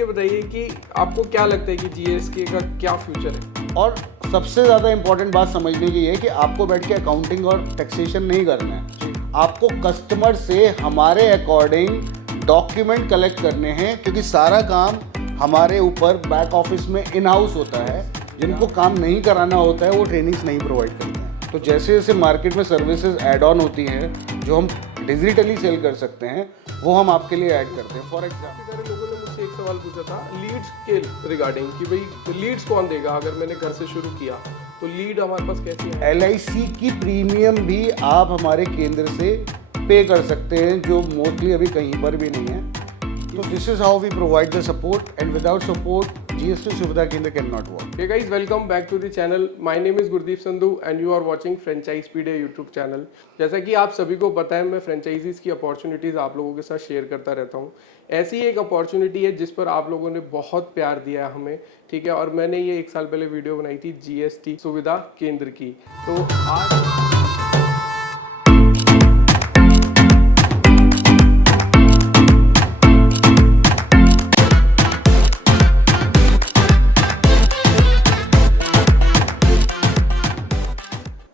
ये बताइए कि आपको क्या लगता है कि जीएसके का क्या फ्यूचर है? और सबसे ज़्यादा इम्पोर्टेंट बात समझने की ये है कि आपको बैठ के अकाउंटिंग और टैक्सेशन नहीं करना है, आपको कस्टमर से हमारे अकॉर्डिंग डॉक्यूमेंट कलेक्ट करने हैं, क्योंकि सारा काम हमारे ऊपर बैक ऑफिस में इन हाउस होता है। जिनको काम नहीं कराना होता है वो ट्रेनिंग्स नहीं प्रोवाइड करते हैं। तो जैसे जैसे मार्केट में सर्विसेज ऐड ऑन होती हैं जो हम डिजिटली सेल कर सकते हैं, वो हम आपके लिए ऐड करते हैं। फॉर एग्जाम्पल, काफी सारे लोगों ने मुझसे एक सवाल पूछा था लीड्स के रिगार्डिंग कि भाई लीड्स कौन देगा अगर मैंने घर से शुरू किया, तो लीड हमारे पास कैसे है? LIC की प्रीमियम भी आप हमारे केंद्र से पे कर सकते हैं, जो मोस्टली अभी कहीं पर भी नहीं है। तो this is how we provide the support, and without support GST Suvidha Kendra can not work. Hey guys, welcome back to the channel. My name is Gurdeep Sandhu and you are watching Franchisepedia YouTube channel. जैसा कि आप सभी को पता है, मैं franchises की opportunities आप लोगों के साथ शेयर करता रहता हूँ। ऐसी एक अपॉर्चुनिटी है जिस पर आप लोगों ने बहुत प्यार दिया हमें, ठीक है, और मैंने ये 1 साल पहले वीडियो बनाई थी GST सुविधा केंद्र की। तो आज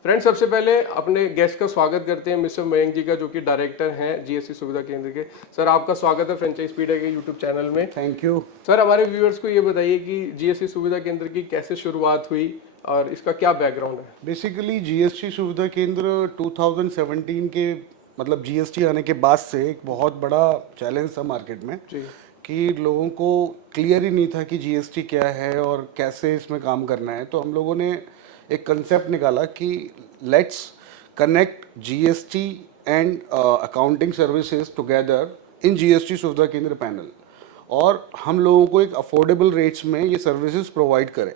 फ्रेंड्स, सबसे पहले अपने गेस्ट का स्वागत करते हैं मिस्टर मयंक जी का, जो कि डायरेक्टर हैं जीएसटी सुविधा केंद्र के। सर, आपका स्वागत है फ्रेंचाइजपीडिया के यूट्यूब चैनल में। Thank you. सर, हमारे व्यूअर्स को ये बताइए कि जीएसटी सुविधा केंद्र की कैसे शुरुआत हुई और इसका क्या बैकग्राउंड है? बेसिकली GST सुविधा केंद्र 2017 के मतलब GST आने के बाद से एक बहुत बड़ा चैलेंज था मार्केट में जी। कि लोगों को क्लियर ही नहीं था कि GST क्या है और कैसे इसमें काम करना है। तो हम लोगों ने एक कंसेप्ट निकाला कि let's connect GST and accounting services together in GST Suvidha केंद्र पैनल, और हम लोगों को एक अफोर्डेबल रेट्स में ये सर्विसेज प्रोवाइड करें।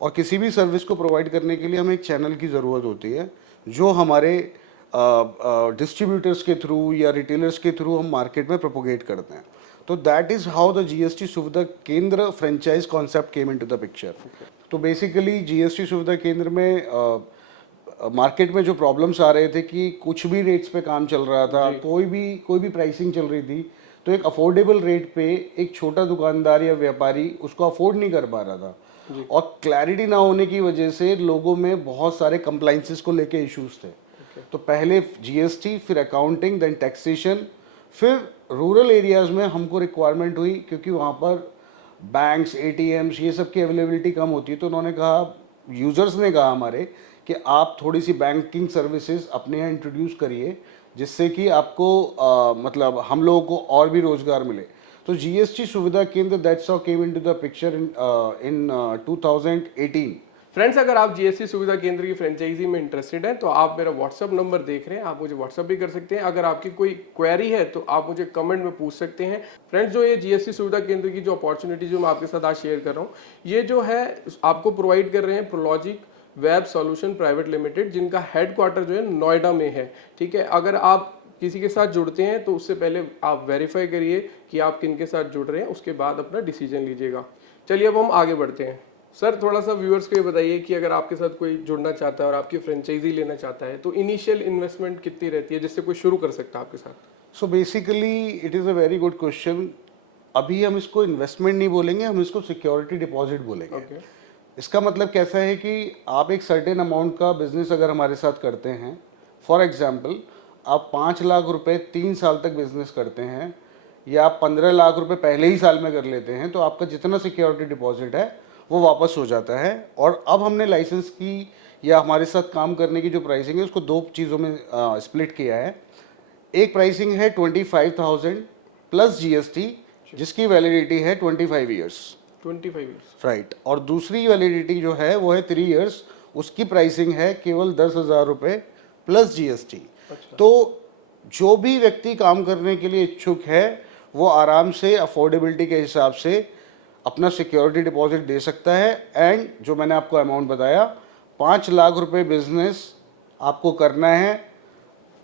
और किसी भी सर्विस को प्रोवाइड करने के लिए हमें एक चैनल की ज़रूरत होती है जो हमारे डिस्ट्रीब्यूटर्स के थ्रू या रिटेलर्स के थ्रू हम मार्केट में प्रोपोगेट करते हैं। तो that is how the GST Suvidha केंद्र franchise concept came into the picture. तो बेसिकली GST सुविधा केंद्र में मार्केट में जो प्रॉब्लम्स आ रहे थे कि कुछ भी रेट्स पे काम चल रहा था, कोई भी प्राइसिंग चल रही थी, तो एक अफोर्डेबल रेट पे एक छोटा दुकानदार या व्यापारी उसको अफोर्ड नहीं कर पा रहा था। और क्लैरिटी ना होने की वजह से लोगों में बहुत सारे कंप्लाइंसेस को लेके इश्यूज थे। तो पहले GST, फिर अकाउंटिंग, देन टैक्सेशन, फिर रूरल एरियाज़ में हमको रिक्वायरमेंट हुई क्योंकि वहाँ पर बैंक्स, ATMs ये सब की अवेलेबिलिटी कम होती है। तो उन्होंने कहा, यूज़र्स ने कहा हमारे, कि आप थोड़ी सी बैंकिंग सर्विसेज अपने यहाँ इंट्रोड्यूस करिए जिससे कि आपको मतलब हम लोगों को और भी रोज़गार मिले। तो GST सुविधा केंद्र that's how came into the picture in 2018। Friends, अगर आप जीएसटी सुविधा केंद्र की फ्रेंचाइजी में इंटरेस्टेड हैं तो आप मेरा व्हाट्सअप नंबर देख रहे हैं, आप मुझे व्हाट्सअप भी कर सकते हैं। अगर आपकी कोई क्वेरी है तो आप मुझे कमेंट में पूछ सकते हैं। फ्रेंड्स, जो ये जीएसटी सुविधा केंद्र की जो अपॉर्चुनिटी जो मैं आपके साथ आज शेयर कर रहा हूँ, ये जो है आपको प्रोवाइड कर रहे हैं Pro Logic web solution private limited, जिनका हेडक्वार्टर जो है नोएडा में है, ठीक है। अगर आप किसी के साथ जुड़ते हैं तो उससे पहले आप वेरीफाई करिए कि आप किन के साथ जुड़ रहे हैं, उसके बाद अपना डिसीजन लीजिएगा। चलिए अब हम आगे बढ़ते हैं। सर, थोड़ा सा व्यूअर्स को ये बताइए कि अगर आपके साथ कोई जुड़ना चाहता है और आपकी फ्रेंचाइजी लेना चाहता है तो इनिशियल इन्वेस्टमेंट कितनी रहती है जिससे कोई शुरू कर सकता है आपके साथ? So basically it is a very good question. अभी हम इसको इन्वेस्टमेंट नहीं बोलेंगे, हम इसको सिक्योरिटी डिपॉजिट बोलेंगे। इसका मतलब कैसा है कि आप एक सर्टेन अमाउंट का बिजनेस अगर हमारे साथ करते हैं, फॉर एग्जांपल आप 5 लाख रुपए 3 साल तक बिजनेस करते हैं, या आप 15 लाख रुपए पहले ही साल में कर लेते हैं, तो आपका जितना सिक्योरिटी डिपॉजिट है वो वापस हो जाता है। और अब हमने लाइसेंस की या हमारे साथ काम करने की जो प्राइसिंग है उसको 2 चीज़ों में स्प्लिट किया है। एक प्राइसिंग है 25,000 प्लस GST, जिसकी वैलिडिटी है 25 ईयर्स। 25 years, right. और दूसरी वैलिडिटी जो है वो है 3 ईयर्स, उसकी प्राइसिंग है केवल 10,000 रुपये प्लस GST। तो जो भी व्यक्ति काम करने के लिए इच्छुक है वो आराम से अफोर्डेबिलिटी के हिसाब से अपना सिक्योरिटी डिपॉजिट दे सकता है। एंड जो मैंने आपको अमाउंट बताया, 5 लाख रुपए बिजनेस आपको करना है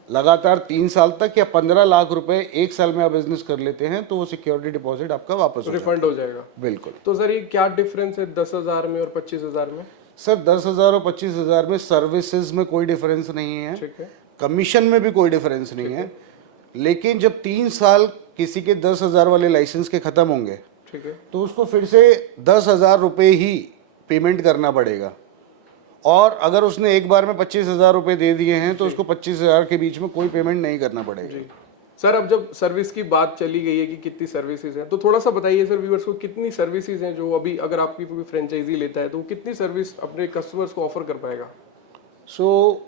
लगातार 3 साल तक, या 15 लाख रुपए 1 साल में आप बिजनेस कर लेते हैं तो वो सिक्योरिटी डिपॉजिट आपका वापस रिफंड हो जाएगा। बिल्कुल। तो सर, ये क्या डिफरेंस है 10,000 में और 25,000 में? सर, 10,000 और 25,000 में सर्विसेज में कोई डिफरेंस नहीं है, ठीक है। कमीशन में भी कोई डिफरेंस नहीं है। लेकिन जब 3 साल किसी के 10,000 वाले लाइसेंस के खत्म होंगे ठीक है। तो उसको फिर से 10,000 रुपये ही पेमेंट करना पड़ेगा। और अगर उसने एक बार में 25,000 रुपये दे दिए हैं तो उसको 25,000 के बीच में कोई पेमेंट नहीं करना पड़ेगा। जी सर, अब जब सर्विस की बात चली गई है कि कितनी सर्विसेज हैं, तो थोड़ा सा बताइए सर व्यूअर्स को, कितनी सर्विसेज हैं जो अभी अगर आपकी कोई फ्रेंचाइजी लेता है तो वो कितनी सर्विस अपने कस्टमर्स को ऑफर कर पाएगा? सो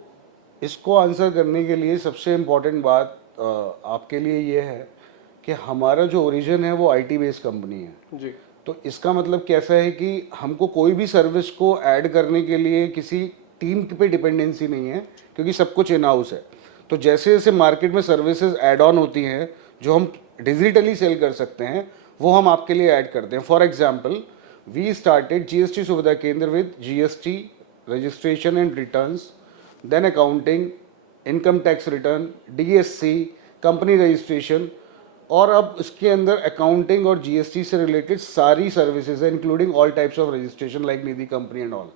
इसको आंसर करने के लिए सबसे इम्पोर्टेंट बात आपके लिए ये है कि हमारा जो ओरिजिन है वो आईटी बेस्ड कंपनी है। जी। तो इसका मतलब कैसा है कि हमको कोई भी सर्विस को ऐड करने के लिए किसी टीम पे डिपेंडेंसी नहीं है, क्योंकि सब कुछ इन हाउस है। तो जैसे जैसे मार्केट में सर्विसेज ऐड ऑन होती हैं जो हम डिजिटली सेल कर सकते हैं, वो हम आपके लिए ऐड करते हैं। For example, we started GST Suvidha Kendra with GST registration and returns, then accounting, income tax return, DSC, company registration, और अब इसके अंदर अकाउंटिंग और जीएसटी से रिलेटेड सारी सर्विसेज है, including all types of registration like Nidhi company and all.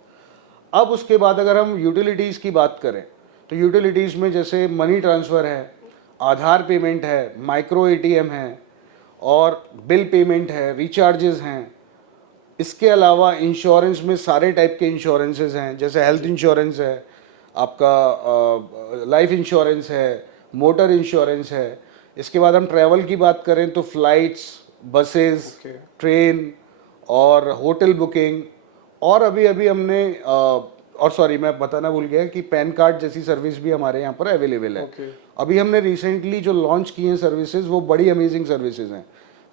अब उसके बाद अगर हम यूटिलिटीज़ की बात करें तो यूटिलिटीज़ में जैसे मनी ट्रांसफ़र है, आधार पेमेंट है, माइक्रो एटीएम है, और बिल पेमेंट है, रिचार्जेस हैं। इसके अलावा इंश्योरेंस में सारे टाइप के इंश्योरेंसेज हैं, जैसे हेल्थ इंश्योरेंस है, आपका लाइफ इंश्योरेंस है, मोटर इंश्योरेंस है। इसके बाद हम ट्रैवल की बात करें तो फ्लाइट्स, बसेस, ट्रेन और होटल बुकिंग, और अभी अभी हमने और सॉरी मैं बताना भूल गया कि पैन कार्ड जैसी सर्विस भी हमारे यहाँ पर अवेलेबल है। अभी हमने रिसेंटली जो लॉन्च की हैं सर्विसेज वो बड़ी अमेजिंग सर्विसेज हैं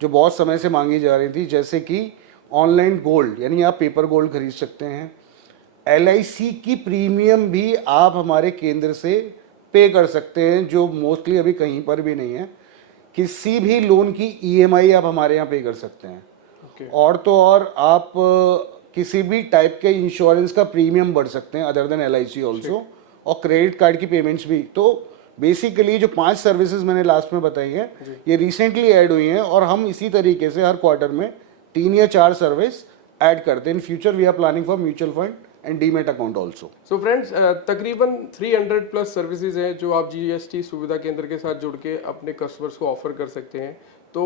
जो बहुत समय से मांगी जा रही थी, जैसे कि ऑनलाइन गोल्ड, यानी आप पेपर गोल्ड खरीद सकते हैं। एलआईसी की प्रीमियम भी आप हमारे केंद्र से पे कर सकते हैं, जो मोस्टली अभी कहीं पर भी नहीं है। किसी भी लोन की ईएमआई आप हमारे यहाँ पे कर सकते हैं। और तो और आप किसी भी टाइप के इंश्योरेंस का प्रीमियम भर सकते हैं अदर देन एलआईसी ऑल्सो, और क्रेडिट कार्ड की पेमेंट्स भी। तो बेसिकली जो 5 सर्विसेज मैंने लास्ट में बताई हैं ये रिसेंटली ऐड हुई हैं, और हम इसी तरीके से हर क्वार्टर में 3 या 4 सर्विस ऐड करते हैं। In future we are planning for mutual fund and demat account also. So friends, तकरीबन 300 प्लस सर्विसेज हैं जो आप जीएसटी सुविधा केंद्र के साथ जुड़ के अपने कस्टमर्स को ऑफर कर सकते हैं। तो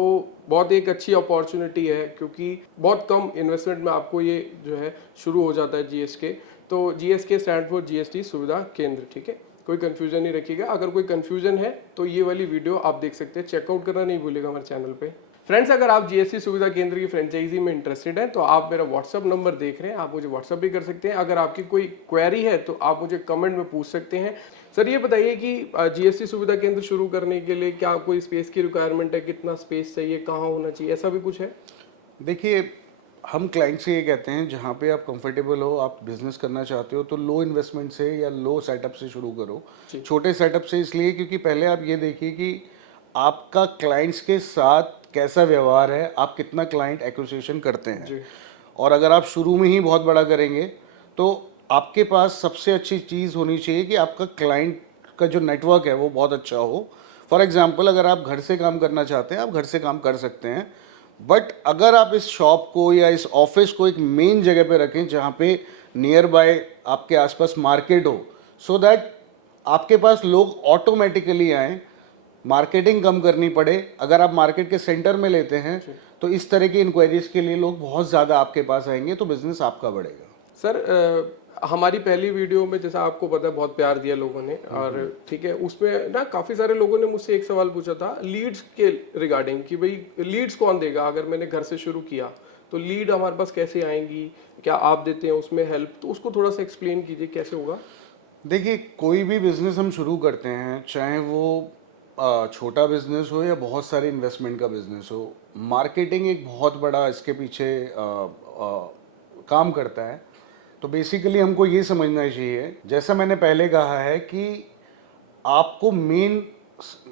बहुत एक अच्छी अपॉर्चुनिटी है, क्योंकि बहुत कम इन्वेस्टमेंट में आपको ये जो है शुरू हो जाता है जीएसके। तो GSK stand for GST Suvidha केंद्र, ठीक है, कोई कंफ्यूजन नहीं रखिएगा। अगर कोई कंफ्यूजन है तो ये वाली वीडियो आप देख सकते हैं, चेकआउट करना नहीं भूलिएगा हमारे चैनल पे। फ्रेंड्स, अगर आप जीएसटी सुविधा केंद्र की फ्रेंचाइजी में इंटरेस्टेड हैं तो आप मेरा व्हाट्सअप नंबर देख रहे हैं, आप मुझे व्हाट्सअप भी कर सकते हैं। अगर आपकी कोई क्वेरी है तो आप मुझे कमेंट में पूछ सकते हैं। सर ये बताइए कि जीएसटी सुविधा केंद्र शुरू करने के लिए क्या कोई स्पेस की रिक्वायरमेंट है, कितना स्पेस चाहिए, कहाँ होना चाहिए, ऐसा भी कुछ है? देखिए, हम क्लाइंट से ये कहते हैं जहाँ पे आप कंफर्टेबल हो, आप बिजनेस करना चाहते हो तो लो इन्वेस्टमेंट से या लो सेटअप से शुरू करो। छोटे सेटअप से इसलिए क्योंकि पहले आप ये देखिए कि आपका क्लाइंट्स के साथ कैसा व्यवहार है, आप कितना क्लाइंट एक्विजिशन करते हैं। और अगर आप शुरू में ही बहुत बड़ा करेंगे तो आपके पास सबसे अच्छी चीज़ होनी चाहिए कि आपका क्लाइंट का जो नेटवर्क है वो बहुत अच्छा हो। फॉर एग्जांपल, अगर आप घर से काम करना चाहते हैं आप घर से काम कर सकते हैं, बट अगर आप इस शॉप को या इस ऑफिस को एक मेन जगह पे रखें जहाँ पे नियर बाय आपके आसपास मार्केट हो, सो दैट आपके पास लोग ऑटोमेटिकली आएँ, मार्केटिंग कम करनी पड़े। अगर आप मार्केट के सेंटर में लेते हैं तो इस तरह की इंक्वायरीज के लिए लोग बहुत ज़्यादा आपके पास आएंगे, तो बिजनेस आपका बढ़ेगा। सर हमारी पहली वीडियो में जैसा आपको पता है बहुत प्यार दिया लोगों ने, और ठीक है, उसमें ना काफ़ी सारे लोगों ने मुझसे एक सवाल पूछा था लीड्स के रिगार्डिंग कि भाई लीड्स कौन देगा अगर मैंने घर से शुरू किया, तो लीड हमारे पास कैसे आएंगी, क्या आप देते हैं उसमें हेल्प? तो उसको थोड़ा सा एक्सप्लेन कीजिए कैसे होगा। देखिए, कोई भी बिजनेस हम शुरू करते हैं, चाहे वो छोटा बिजनेस हो या बहुत सारे इन्वेस्टमेंट का बिजनेस हो, मार्केटिंग एक बहुत बड़ा इसके पीछे काम करता है। तो बेसिकली हमको ये समझना चाहिए, जैसा मैंने पहले कहा है, कि आपको मेन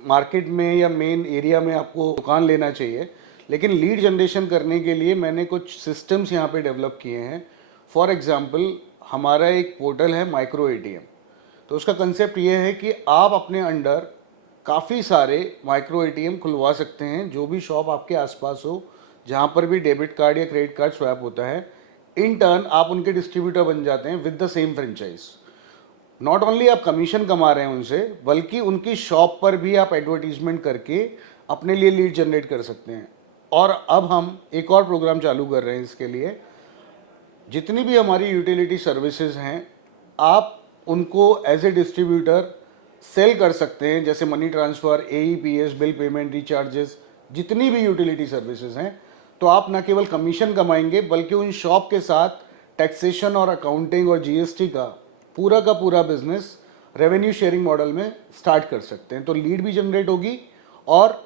मार्केट में या मेन एरिया में आपको दुकान लेना चाहिए, लेकिन लीड जनरेशन करने के लिए मैंने कुछ सिस्टम्स यहाँ पे डेवलप किए हैं। फॉर एग्जांपल, हमारा एक पोर्टल है माइक्रो एटीएम। तो उसका कंसेप्ट ये है कि आप अपने अंडर काफ़ी सारे माइक्रो एटीएम खुलवा सकते हैं, जो भी शॉप आपके आसपास हो, जहाँ पर भी डेबिट कार्ड या क्रेडिट कार्ड स्वैप होता है। इन टर्न आप उनके डिस्ट्रीब्यूटर बन जाते हैं with the same franchise. Not only आप कमीशन कमा रहे हैं उनसे, बल्कि उनकी शॉप पर भी आप एडवर्टीजमेंट करके अपने लिए लीड जनरेट कर सकते हैं। और अब हम एक और प्रोग्राम चालू कर रहे हैं इसके लिए। जितनी भी हमारी यूटिलिटी सर्विसेज हैं, आप उनको एज ए डिस्ट्रीब्यूटर सेल कर सकते हैं, जैसे money transfer, AEPS, bill payment, recharges, जितनी भी यूटिलिटी सर्विसेज हैं। तो आप न केवल कमीशन कमाएंगे बल्कि उन शॉप के साथ टैक्सेशन और अकाउंटिंग और GST का पूरा बिजनेस रेवेन्यू शेयरिंग मॉडल में स्टार्ट कर सकते हैं। तो लीड भी जनरेट होगी और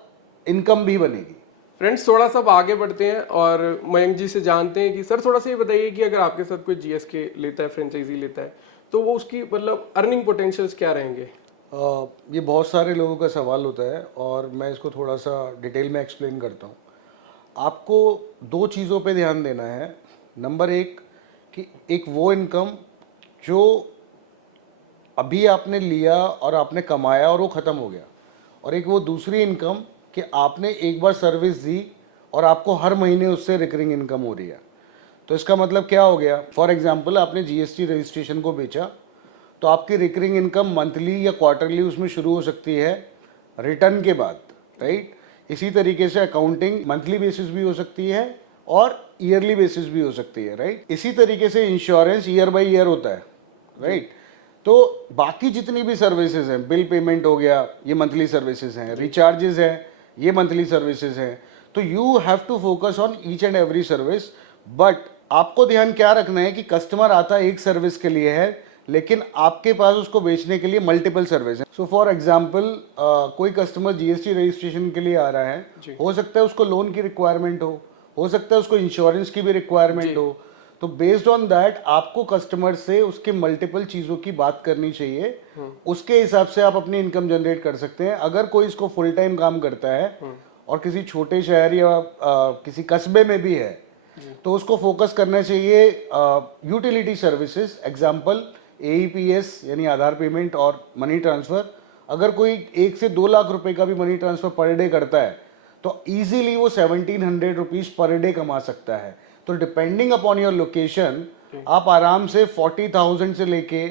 इनकम भी बनेगी। फ्रेंड्स, थोड़ा सा अब आगे बढ़ते हैं और मयंक जी से जानते हैं कि सर थोड़ा सा ये बताइए कि अगर आपके साथ कोई GSK लेता है, फ्रेंचाइजी लेता है, तो वो उसकी मतलब अर्निंग पोटेंशियल्स क्या रहेंगे? ये बहुत सारे लोगों का सवाल होता है और मैं इसको थोड़ा सा डिटेल में एक्सप्लेन करता हूँ। आपको दो चीज़ों पे ध्यान देना है। नंबर एक कि एक वो इनकम जो अभी आपने लिया और आपने कमाया और वो ख़त्म हो गया, और एक वो दूसरी इनकम कि आपने एक बार सर्विस दी और आपको हर महीने उससे रिकरिंग इनकम हो रही है। तो इसका मतलब क्या हो गया? फॉर एग्जांपल आपने GST रजिस्ट्रेशन को बेचा, तो आपकी रिकरिंग इनकम मंथली या क्वार्टरली उसमें शुरू हो सकती है रिटर्न के बाद, राइट। इसी तरीके से अकाउंटिंग मंथली बेसिस भी हो सकती है और ईयरली बेसिस भी हो सकती है, राइट। इसी तरीके से इंश्योरेंस ईयर बाय ईयर होता है, राइट। तो बाकी जितनी भी सर्विसेज हैं, बिल पेमेंट हो गया, ये मंथली सर्विसेज हैं, रिचार्जेस हैं, ये मंथली सर्विसेज हैं। तो you have to focus on each and every service. But आपको ध्यान क्या रखना है कि कस्टमर आता एक सर्विस के लिए है, लेकिन आपके पास उसको बेचने के लिए मल्टीपल सर्विस है। सो फॉर एग्जांपल कोई कस्टमर GST रजिस्ट्रेशन के लिए आ रहा है, हो सकता है उसको लोन की रिक्वायरमेंट हो सकता है उसको इंश्योरेंस की भी रिक्वायरमेंट हो। तो बेस्ड ऑन दैट आपको कस्टमर से उसके मल्टीपल चीज़ों की बात करनी चाहिए, उसके हिसाब से आप अपनी इनकम जनरेट कर सकते हैं। अगर कोई इसको फुल टाइम काम करता है और किसी छोटे शहर या किसी कस्बे में भी है, तो उसको फोकस करना चाहिए यूटिलिटी सर्विसेज, एग्जांपल AEPS यानी आधार पेमेंट और मनी ट्रांसफ़र। अगर कोई 1 से 2 लाख रुपए का भी मनी ट्रांसफ़र पर डे करता है तो इजीली वो 1700 रुपीज़ पर डे कमा सकता है। तो डिपेंडिंग अपॉन योर लोकेशन आप आराम से 40,000 से लेके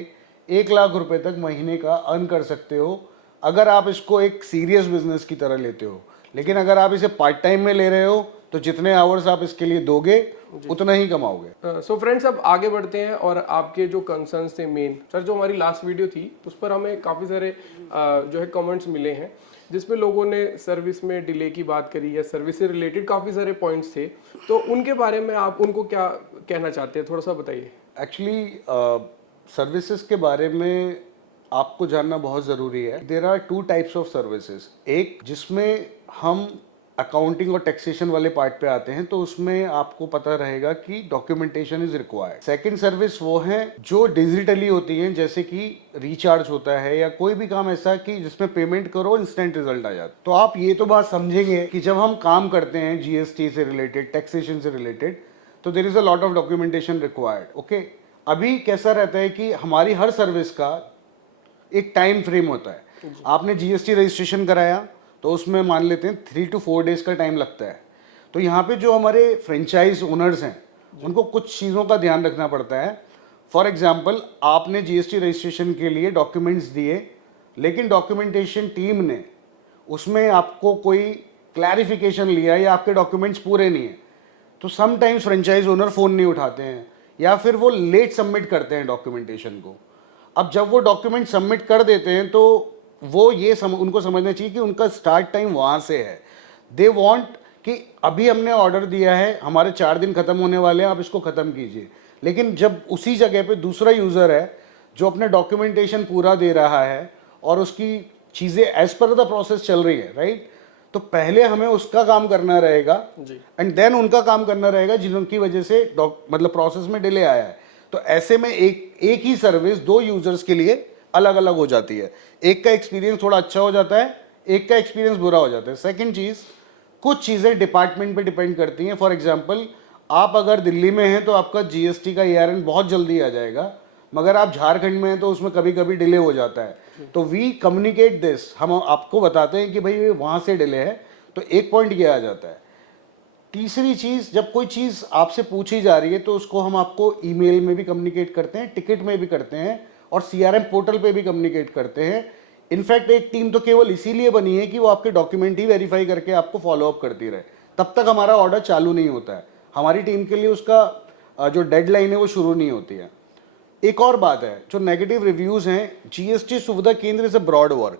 1 लाख रुपए तक महीने का अर्न कर सकते हो, अगर आप इसको एक सीरियस बिजनेस की तरह लेते हो। लेकिन अगर आप इसे पार्ट टाइम में ले रहे हो तो जितने आवर्स आप इसके लिए दोगे उतना ही कमाओगे। सो फ्रेंड्स, अब आगे बढ़ते हैं और आपके जो कंसर्न्स थे मेन, सर जो हमारी लास्ट वीडियो थी उस पर हमें काफ़ी सारे जो है कमेंट्स मिले हैं, जिसमें लोगों ने सर्विस में डिले की बात करी या सर्विस से रिलेटेड काफ़ी सारे पॉइंट्स थे। तो उनके बारे में आप उनको क्या कहना चाहते हैं, थोड़ा सा बताइए। एक्चुअली सर्विसेज के बारे में आपको जानना बहुत ज़रूरी है। There are 2 types of services. एक जिसमें हम अकाउंटिंग और टैक्सेशन वाले पार्ट पे आते हैं, तो उसमें आपको पता रहेगा कि documentation is required. Second service वो है जो डिजिटली होती हैं, जैसे कि रिचार्ज होता है या कोई भी काम ऐसा कि जिसमें पेमेंट करो इंस्टेंट रिजल्ट आ जाता। तो आप ये तो बात समझेंगे कि जब हम काम करते हैं GST से रिलेटेड, टैक्सेशन से रिलेटेड, तो there is a lot of documentation required. Okay, अभी कैसा रहता है कि हमारी हर सर्विस का एक टाइम फ्रेम होता है। आपने GST रजिस्ट्रेशन कराया तो उसमें मान लेते हैं 3 to 4 डेज का टाइम लगता है। तो यहाँ पे जो हमारे फ्रेंचाइज ओनर्स हैं उनको कुछ चीज़ों का ध्यान रखना पड़ता है। फॉर एग्जांपल आपने GST रजिस्ट्रेशन के लिए डॉक्यूमेंट्स दिए, लेकिन डॉक्यूमेंटेशन टीम ने उसमें आपको कोई क्लैरिफिकेशन लिया या आपके डॉक्यूमेंट्स पूरे नहीं है, तो समटाइम्स फ्रेंचाइज ओनर फ़ोन नहीं उठाते हैं या फिर वो लेट सबमिट करते हैं डॉक्यूमेंटेशन को। अब जब वो डॉक्यूमेंट सबमिट कर देते हैं तो वो ये उनको समझना चाहिए कि उनका स्टार्ट टाइम वहाँ से है। दे वांट कि अभी हमने ऑर्डर दिया है, हमारे 4 दिन ख़त्म होने वाले हैं, आप इसको ख़त्म कीजिए। लेकिन जब उसी जगह पे दूसरा यूज़र है जो अपने डॉक्यूमेंटेशन पूरा दे रहा है और उसकी चीज़ें एज पर द प्रोसेस चल रही है, राइट, तो पहले हमें उसका काम करना रहेगा एंड देन उनका काम करना रहेगा जिनकी वजह से मतलब प्रोसेस में डिले आया है। तो ऐसे में एक ही सर्विस 2 यूज़र्स के लिए अलग अलग हो जाती है। एक का एक्सपीरियंस थोड़ा अच्छा हो जाता है, एक का एक्सपीरियंस बुरा हो जाता है। सेकंड चीज़, कुछ चीज़ें डिपार्टमेंट पे डिपेंड करती हैं। फॉर एग्जांपल आप अगर दिल्ली में हैं तो आपका GST का ERN बहुत जल्दी आ जाएगा, मगर आप झारखंड में हैं तो उसमें कभी कभी डिले हो जाता है। तो वी कम्युनिकेट दिस, हम आपको बताते हैं कि भाई वहाँ से डिले है, तो एक पॉइंट ये आ जाता है। तीसरी चीज़, जब कोई चीज़ आपसे पूछी जा रही है तो उसको हम आपको ईमेल में भी कम्युनिकेट करते हैं, टिकट में भी करते हैं और CRM पोर्टल पे भी कम्युनिकेट करते हैं। इनफैक्ट एक टीम तो केवल इसीलिए बनी है कि वो आपके डॉक्यूमेंट ही वेरीफाई करके आपको फॉलोअप करती रहे, तब तक हमारा ऑर्डर चालू नहीं होता है, हमारी टीम के लिए उसका जो डेडलाइन है वो शुरू नहीं होती है। एक और बात है, जो नेगेटिव रिव्यूज़ हैं, जीएसटी सुविधा केंद्र इज अ ब्रॉड वर्ड,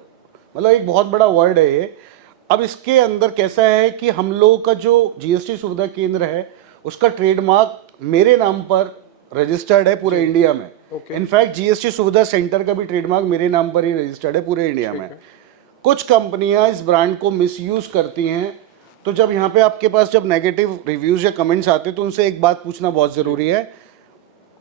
मतलब एक बहुत बड़ा वर्ड है ये। अब इसके अंदर कैसा है कि हम लोगों का जो जीएसटी सुविधा केंद्र है उसका ट्रेडमार्क मेरे नाम पर रजिस्टर्ड है पूरे इंडिया में। इनफैक्ट जीएसटी सुविधा सेंटर का भी ट्रेडमार्क मेरे नाम पर ही रजिस्टर्ड है पूरे इंडिया में। कुछ कंपनियां इस ब्रांड को मिसयूज करती हैं, तो जब यहाँ पे आपके पास जब नेगेटिव रिव्यूज या कमेंट्स आते हैं तो उनसे एक बात पूछना बहुत ज़रूरी है,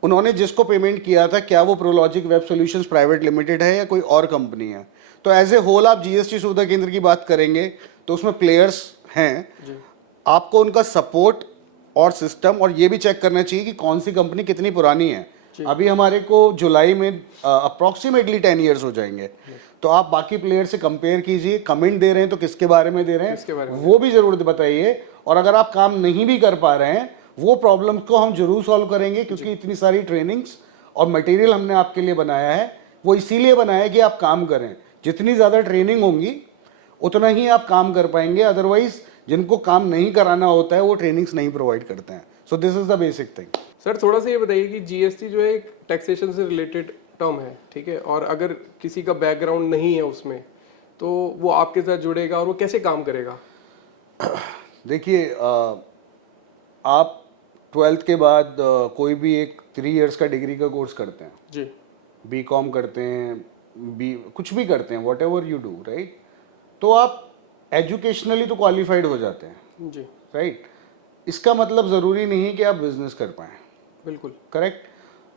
उन्होंने जिसको पेमेंट किया था क्या वो Pro Logic web solutions private limited है या कोई और कंपनी है। तो एज ए होल आप जीएसटी सुविधा केंद्र की बात करेंगे तो उसमें प्लेयर्स हैं, आपको उनका सपोर्ट और सिस्टम और ये भी चेक करना चाहिए कि कौन सी कंपनी कितनी पुरानी है। अभी हमारे को जुलाई में अप्रॉक्सीमेटली 10 ईयर्स हो जाएंगे, तो आप बाकी प्लेयर से कंपेयर कीजिए, कमेंट दे रहे हैं तो किसके बारे में दे रहे हैं वो भी जरूर बताइए, और अगर आप काम नहीं भी कर पा रहे हैं वो प्रॉब्लम को हम जरूर सॉल्व करेंगे, क्योंकि इतनी सारी ट्रेनिंग्स और मटेरियल हमने आपके लिए बनाया है, वो इसीलिए बनाया है कि आप काम करें। जितनी ज़्यादा ट्रेनिंग होंगी उतना ही आप काम कर पाएंगे, अदरवाइज जिनको काम नहीं कराना होता है वो ट्रेनिंग्स नहीं प्रोवाइड करते हैं। So this is the basic thing. Sir थोड़ा सा ये बताइए कि जीएसटी जो है एक टैक्सेशन से रिलेटेड टर्म है, ठीक है, और अगर किसी का बैकग्राउंड नहीं है उसमें तो वो आपके साथ जुड़ेगा और वो कैसे काम करेगा? देखिए, आप 12th के बाद कोई भी एक 3 इयर्स का डिग्री का कोर्स करते हैं जी, बीकॉम करते हैं, कुछ भी करते हैं, what ever you do, right, तो आप एजुकेशनली तो क्वालिफाइड हो जाते हैं जी, राइट। इसका मतलब ज़रूरी नहीं है कि आप बिजनेस कर पाएँ। बिल्कुल करेक्ट।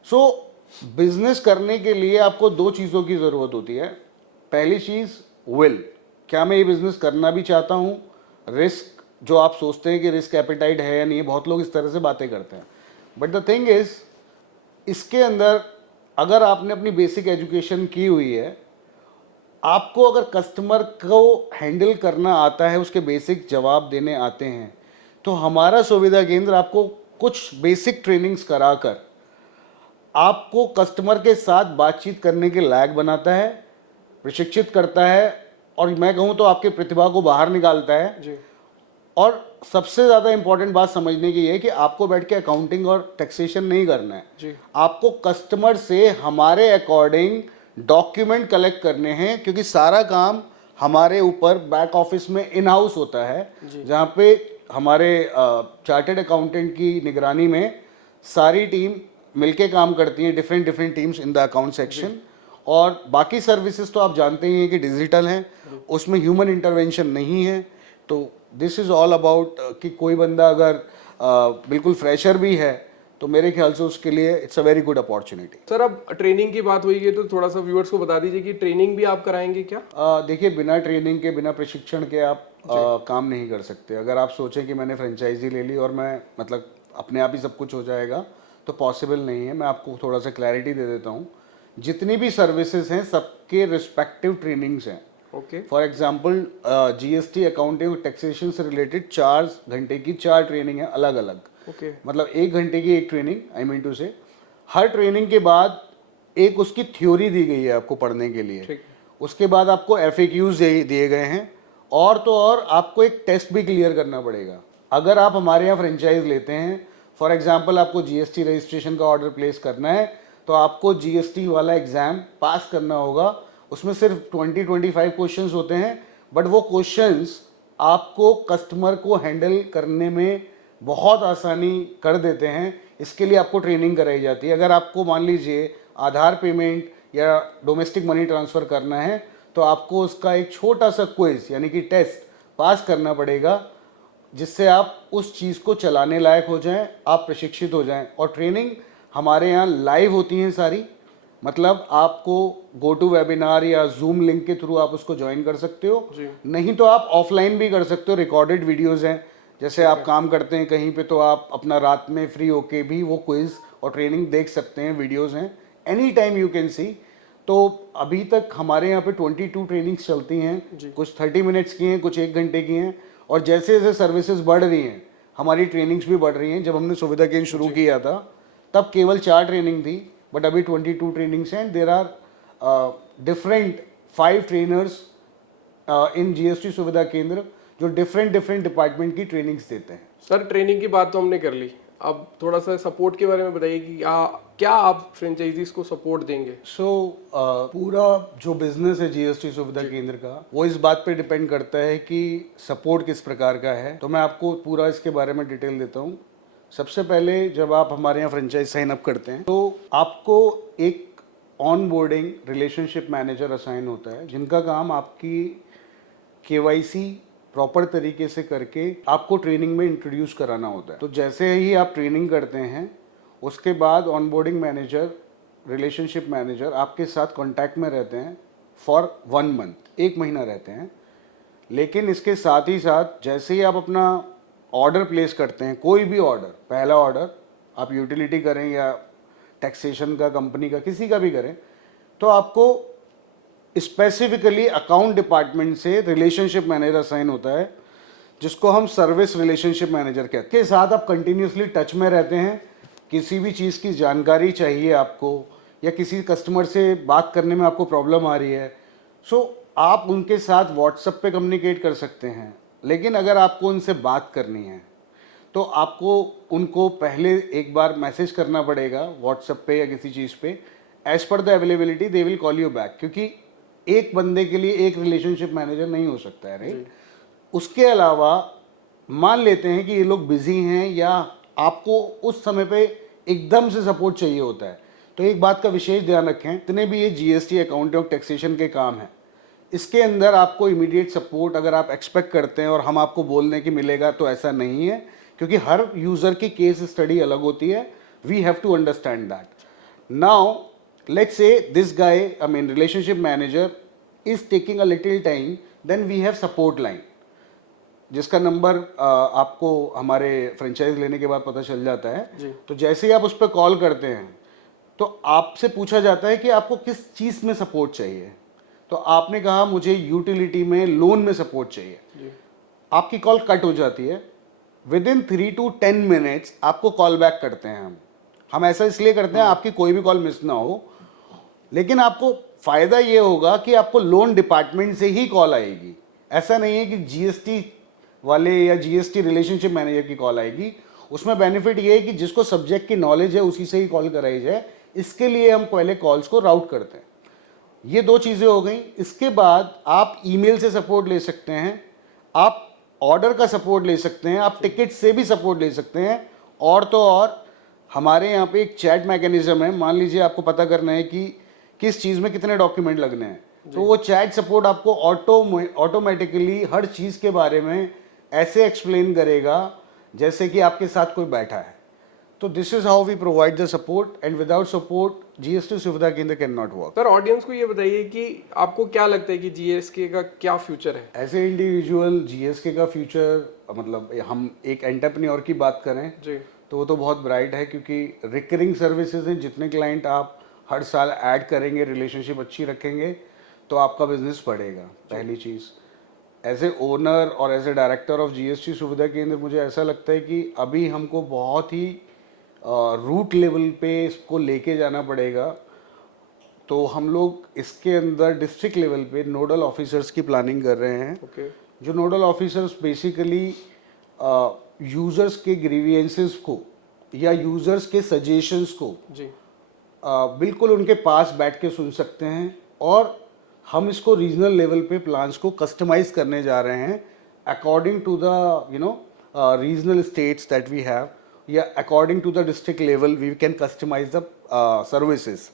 सो बिजनेस करने के लिए आपको 2 चीज़ों की ज़रूरत होती है। पहली चीज़ विल, क्या मैं ये बिजनेस करना भी चाहता हूँ, रिस्क जो आप सोचते हैं कि रिस्क एपेटाइट है या नहीं, बहुत लोग इस तरह से बातें करते हैं, बट द थिंग इज इसके अंदर अगर आपने अपनी बेसिक एजुकेशन की हुई है, आपको अगर कस्टमर को हैंडल करना आता है, उसके बेसिक जवाब देने आते हैं, तो हमारा सुविधा केंद्र आपको कुछ बेसिक ट्रेनिंग्स कराकर आपको कस्टमर के साथ बातचीत करने के लायक बनाता है, प्रशिक्षित करता है, और मैं कहूँ तो आपके प्रतिभा को बाहर निकालता है जी, और सबसे ज़्यादा इंपॉर्टेंट बात समझने की है कि आपको बैठ के अकाउंटिंग और टैक्सेशन नहीं करना है जी, आपको कस्टमर से हमारे अकॉर्डिंग डॉक्यूमेंट कलेक्ट करने हैं, क्योंकि सारा काम हमारे ऊपर बैक ऑफिस में इन हाउस होता है, जहाँ पे हमारे चार्टर्ड अकाउंटेंट की निगरानी में सारी टीम मिलके काम करती है, different teams in the account section. और बाकी सर्विसेज तो आप जानते ही हैं कि डिजिटल हैं, उसमें ह्यूमन इंटरवेंशन नहीं है। तो दिस इज़ ऑल अबाउट कि कोई बंदा अगर बिल्कुल फ्रेशर भी है तो मेरे ख्याल से उसके लिए it's a very good opportunity. Sir अब ट्रेनिंग की बात हुई है तो थोड़ा सा व्यूअर्स को बता दीजिए कि ट्रेनिंग भी आप कराएंगे क्या? देखिए, बिना ट्रेनिंग के, बिना प्रशिक्षण के आप काम नहीं कर सकते। अगर आप सोचें कि मैंने फ्रेंचाइजी ले ली और मैं मतलब अपने आप ही सब कुछ हो जाएगा, तो पॉसिबल नहीं है। मैं आपको थोड़ा सा क्लैरिटी दे देता हूँ। जितनी भी सर्विसेज हैं सबके रिस्पेक्टिव ट्रेनिंग्स हैं। Okay, for example GST accounting और टैक्सेशन से रिलेटेड 4 घंटे की 4 ट्रेनिंग है अलग अलग। ओके, मतलब 1 घंटे की एक ट्रेनिंग, आई मीन टू से हर ट्रेनिंग के बाद एक उसकी थ्योरी दी गई है आपको पढ़ने के लिए। ठीक, उसके बाद आपको FAQs दिए गए हैं, और तो और आपको एक टेस्ट भी क्लियर करना पड़ेगा। अगर आप हमारे यहाँ फ्रेंचाइज लेते हैं, फॉर एग्जांपल आपको जीएसटी रजिस्ट्रेशन का ऑर्डर प्लेस करना है, तो आपको जीएसटी वाला एग्ज़ाम पास करना होगा। उसमें सिर्फ 20-25 क्वेश्चंस होते हैं, बट वो क्वेश्चंस आपको कस्टमर को हैंडल करने में बहुत आसानी कर देते हैं। इसके लिए आपको ट्रेनिंग कराई जाती है। अगर आपको मान लीजिए आधार पेमेंट या डोमेस्टिक मनी ट्रांसफ़र करना है, तो आपको उसका एक छोटा सा क्विज यानी कि टेस्ट पास करना पड़ेगा, जिससे आप उस चीज़ को चलाने लायक हो जाएं, आप प्रशिक्षित हो जाएं। और ट्रेनिंग हमारे यहाँ लाइव होती हैं सारी, मतलब आपको गो टू वेबिनार या जूम लिंक के थ्रू आप उसको ज्वाइन कर सकते हो, नहीं तो आप ऑफलाइन भी कर सकते हो। रिकॉर्डेड वीडियोस हैं, जैसे आप काम करते हैं कहीं पे तो आप अपना रात में फ्री होके भी वो क्विज और ट्रेनिंग देख सकते हैं। वीडियोस हैं, any time you can see. तो अभी तक हमारे यहाँ पे 22 ट्रेनिंग्स चलती हैं, कुछ 30 मिनट्स की हैं, कुछ 1 घंटे की हैं, और जैसे जैसे सर्विसेज बढ़ रही हैं हमारी ट्रेनिंग्स भी बढ़ रही हैं। जब हमने सुविधा केंद्र शुरू किया था तब केवल 4 ट्रेनिंग थी, बट अभी 22 ट्रेनिंग्स हैं। There are different 5 trainers in GST Suvidha Kendra जो डिफरेंट डिफरेंट डिपार्टमेंट की ट्रेनिंग्स देते हैं। सर ट्रेनिंग की बात तो हमने कर ली, अब थोड़ा सा सपोर्ट के बारे में बताइए कि क्या आप फ्रेंचाइजीज को सपोर्ट देंगे। पूरा जो बिजनेस है जीएसटी सुविधा केंद्र का, वो इस बात पे डिपेंड करता है कि सपोर्ट किस प्रकार का है। तो मैं आपको पूरा इसके बारे में डिटेल देता हूँ। सबसे पहले जब आप हमारे यहाँ फ्रेंचाइज साइन अप करते हैं तो आपको एक on boarding relationship manager assign होता है, जिनका काम आपकी केवाईसी प्रॉपर तरीके से करके आपको ट्रेनिंग में इंट्रोड्यूस कराना होता है। तो जैसे ही आप ट्रेनिंग करते हैं उसके बाद ऑनबोर्डिंग मैनेजर, रिलेशनशिप मैनेजर आपके साथ कांटेक्ट में रहते हैं फॉर 1 मंथ, 1 महीना रहते हैं। लेकिन इसके साथ ही साथ जैसे ही आप अपना ऑर्डर प्लेस करते हैं, कोई भी ऑर्डर, पहला ऑर्डर आप यूटिलिटी करें या टैक्सेशन का, कंपनी का, किसी का भी करें, तो आपको स्पेसिफिकली अकाउंट डिपार्टमेंट से रिलेशनशिप मैनेजर असाइन होता है, जिसको हम सर्विस रिलेशनशिप मैनेजर कहते हैं। के साथ आप कंटिन्यूसली टच में रहते हैं। किसी भी चीज़ की जानकारी चाहिए आपको या किसी कस्टमर से बात करने में आपको प्रॉब्लम आ रही है, आप उनके साथ व्हाट्सएप पे कम्युनिकेट कर सकते हैं। लेकिन अगर आपको उनसे बात करनी है तो आपको उनको पहले एक बार मैसेज करना पड़ेगा व्हाट्सएप पे या किसी चीज़ पे। As per the availability they will call you back, क्योंकि एक बंदे के लिए एक रिलेशनशिप मैनेजर नहीं हो सकता है, राइट। उसके अलावा मान लेते हैं कि ये लोग बिजी हैं या आपको उस समय पे एकदम से सपोर्ट चाहिए होता है, तो एक बात का विशेष ध्यान रखें, जितने भी ये जीएसटी, अकाउंटिंग और टैक्सेशन के काम हैं, इसके अंदर आपको इमीडिएट सपोर्ट अगर आप एक्सपेक्ट करते हैं और हम आपको बोल दें कि मिलेगा, तो ऐसा नहीं है, क्योंकि हर यूज़र की केस स्टडी अलग होती है। We have to understand that. Now let's say this guy, I mean relationship manager is taking a little time, then we have support line, जिसका नंबर आपको हमारे फ्रेंचाइज लेने के बाद पता चल जाता है। तो जैसे ही आप उस पर कॉल करते हैं तो आपसे पूछा जाता है कि आपको किस चीज़ में सपोर्ट चाहिए। तो आपने कहा मुझे यूटिलिटी में, लोन में सपोर्ट चाहिए, आपकी कॉल कट हो जाती है। विदिन 3 to 10 मिनट्स आपको कॉल बैक करते हैं हम ऐसा इसलिए करते हैं आपकी कोई भी कॉल मिस ना हो। लेकिन आपको फ़ायदा ये होगा कि आपको लोन डिपार्टमेंट से ही कॉल आएगी। ऐसा नहीं है कि जीएसटी वाले या जीएसटी रिलेशनशिप मैनेजर की कॉल आएगी। उसमें बेनिफिट ये है कि जिसको सब्जेक्ट की नॉलेज है उसी से ही कॉल कराई जाए। इसके लिए हम पहले कॉल्स को राउट करते हैं। ये 2 चीज़ें हो गई। इसके बाद आप ईमेल से सपोर्ट ले सकते हैं, आप ऑर्डर का सपोर्ट ले सकते हैं, आप टिकट से भी सपोर्ट ले सकते हैं। और तो और हमारे यहाँ पे एक चैट मैकेनिज्म है। मान लीजिए आपको पता करना है कि किस चीज़ में कितने डॉक्यूमेंट लगने हैं, तो वो चैट सपोर्ट आपको ऑटोमेटिकली हर चीज़ के बारे में ऐसे एक्सप्लेन करेगा जैसे कि आपके साथ कोई बैठा है। तो this is how we provide the support, and without support GST Suvidha Kendra can not work. Sir audience को ये बताइए कि आपको क्या लगता है कि जीएसके का क्या फ्यूचर है। एज ए इंडिविजुअल जीएसके का फ्यूचर, मतलब हम एक एंटरप्रेन्योर की बात करें जी, तो वो तो बहुत ब्राइट है, क्योंकि रिकरिंग सर्विसेज हैं। जितने क्लाइंट आप हर साल ऐड करेंगे, रिलेशनशिप अच्छी रखेंगे, तो आपका बिजनेस बढ़ेगा। पहली चीज़, एज ए ओनर और as a director of GST Suvidha Kendra मुझे ऐसा लगता है कि अभी हमको बहुत ही रूट लेवल पे इसको लेके जाना पड़ेगा। तो हम लोग इसके अंदर डिस्ट्रिक्ट लेवल पे नोडल ऑफिसर्स की प्लानिंग कर रहे हैं। जो नोडल ऑफिसर्स बेसिकली यूज़र्स के ग्रीवियंसेस को या यूज़र्स के सजेशंस को जी बिल्कुल उनके पास बैठ के सुन सकते हैं। और हम इसको रीजनल लेवल पे प्लान्स को कस्टमाइज करने जा रहे हैं according to the regional states that we have, या according to the district level we can customize the services.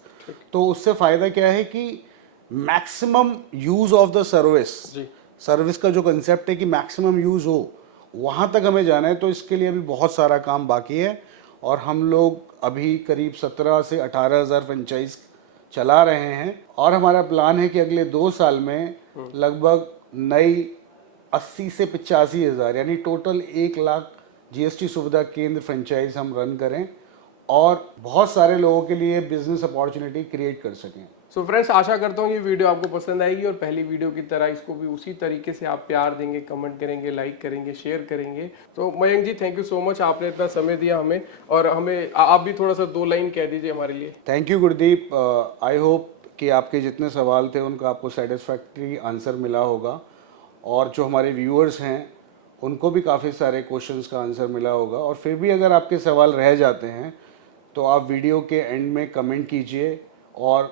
तो उससे फ़ायदा क्या है कि maximum use of the service का जो कंसेप्ट है कि मैक्सिमम यूज़ हो, वहाँ तक हमें जाना है। तो इसके लिए अभी बहुत सारा काम बाकी है, और हम लोग अभी करीब 17 से 18 हज़ार फ्रेंचाइज चला रहे हैं। और हमारा प्लान है कि अगले 2 साल में लगभग नई 80 से 85 हज़ार, यानी टोटल 1 लाख जीएसटी सुविधा केंद्र फ्रेंचाइज हम रन करें और बहुत सारे लोगों के लिए बिजनेस अपॉर्चुनिटी क्रिएट कर सकें। सो फ्रेंड्स, आशा करता हूँ ये वीडियो आपको पसंद आएगी और पहली वीडियो की तरह इसको भी उसी तरीके से आप प्यार देंगे, कमेंट करेंगे, लाइक करेंगे, शेयर करेंगे। तो मयंक जी, थैंक यू सो मच, आपने इतना समय दिया हमें। और हमें आप भी थोड़ा सा 2 लाइन कह दीजिए हमारे लिए। Thank you Gurdeep. I hope कि आपके जितने सवाल थे उनका आपको सेटिस्फैक्ट्री आंसर मिला होगा। और जो हमारे व्यूअर्स हैं उनको भी काफ़ी सारे क्वेश्चंस का आंसर मिला होगा। और फिर भी अगर आपके सवाल रह जाते हैं तो आप वीडियो के एंड में कमेंट कीजिए और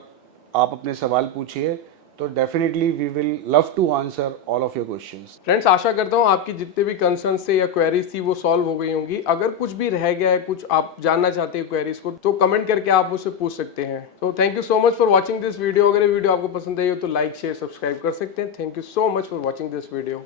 आप अपने सवाल पूछिए, तो definitely we will love to answer all of your questions. Friends, आशा करता हूँ आपकी जितने भी कंसर्न्स थे या क्वेरीज थी वो सॉल्व हो गई होंगी। अगर कुछ भी रह गया है, कुछ आप जानना चाहते हैं क्वेरीज को, तो कमेंट करके आप मुझसे पूछ सकते हैं। तो thank you so much for watching this video. अगर ये वीडियो आपको पसंद आई हो तो लाइक शेयर सब्सक्राइब कर सकते हैं। Thank you so much for watching this video.